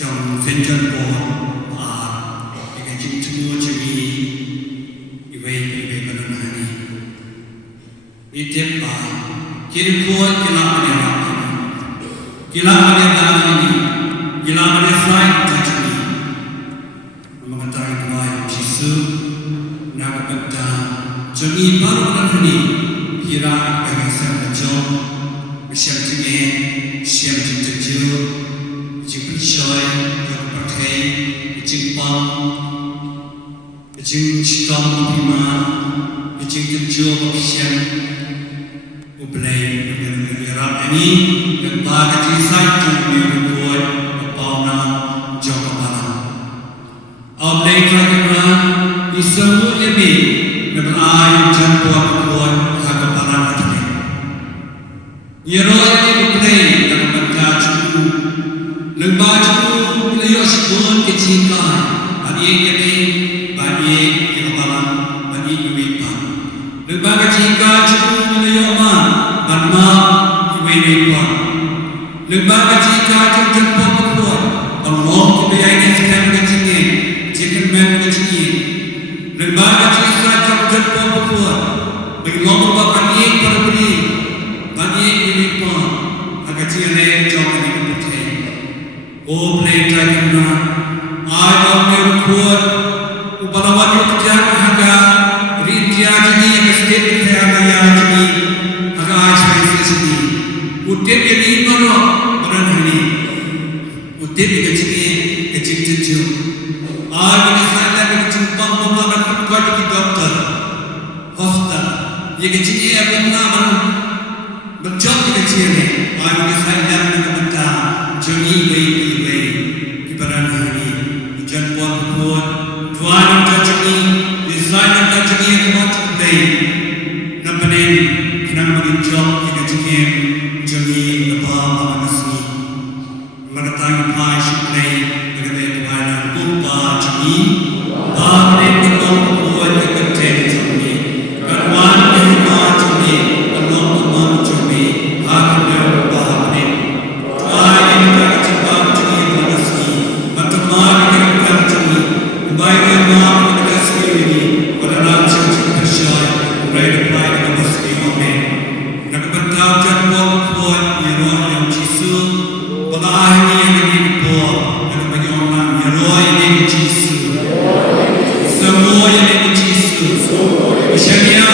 trong phiên chân bộ cái chính chúa chỉ về cái đó này đi tiếp vào kiri kuat kila mana ini kila mana flight tajami mengatai kuai Yesus nak kata jami baru kan ini kira akan sangat siap jengkel jengkel shoy pakai jengpang jengcikam bima jengkel baksian ublay mengerap ini yang pada kisah yang buat pauna jokapana. Ublay kerana di semua ini berlai jangkauan buat hagapana ini. Yeroy ini ublay yang berkata lembaga beliau sebut kecintaan bagi ini bagi hagapana bagi iwipan. Lembaga cinta beliau Anma iwenipan. Lembaga jika jemput berbuat Allah kebiayaan sekarang kecilnya jika memang kecilnya. Lembaga jika jemput berbuat bagi Allah bapak ini berberi bagi iwenipan agar cianai jauh dari kebetulan. Oh pelita kita ayat berbuat upalawan yang terjadi harga rintia jadi yang sedikit kaya jadi Utip yang ini mana orang ini? Utip yang kecil. Ini saya yang jumpa membangun kepada di dokter, hospital. Yang kecil yang mengaman berjauh di kecil ni. Ini saya yang berkata jami bayi di barang ini. Jangan buat tuan yang terjadi, desain yang terjadi yang buat bayi. Nampak ni kenapa berjauh di kecil? Jami lepas magasni mengetahui passion play mengenai kepada kumpa jami bahwa kita buat kerja jami kawan kita jami Allah jami akan bahwa tuan kita cepat jami magasni atau kita jami baik Allah magasni ini pada langsung bersyai mereka baik magasni amin nak bertahu jangan buat Yeroy yang Yesus pada akhirnya yang dibuat dan bagi orang Yeroy yang Yesus semua yang Yesus misalnya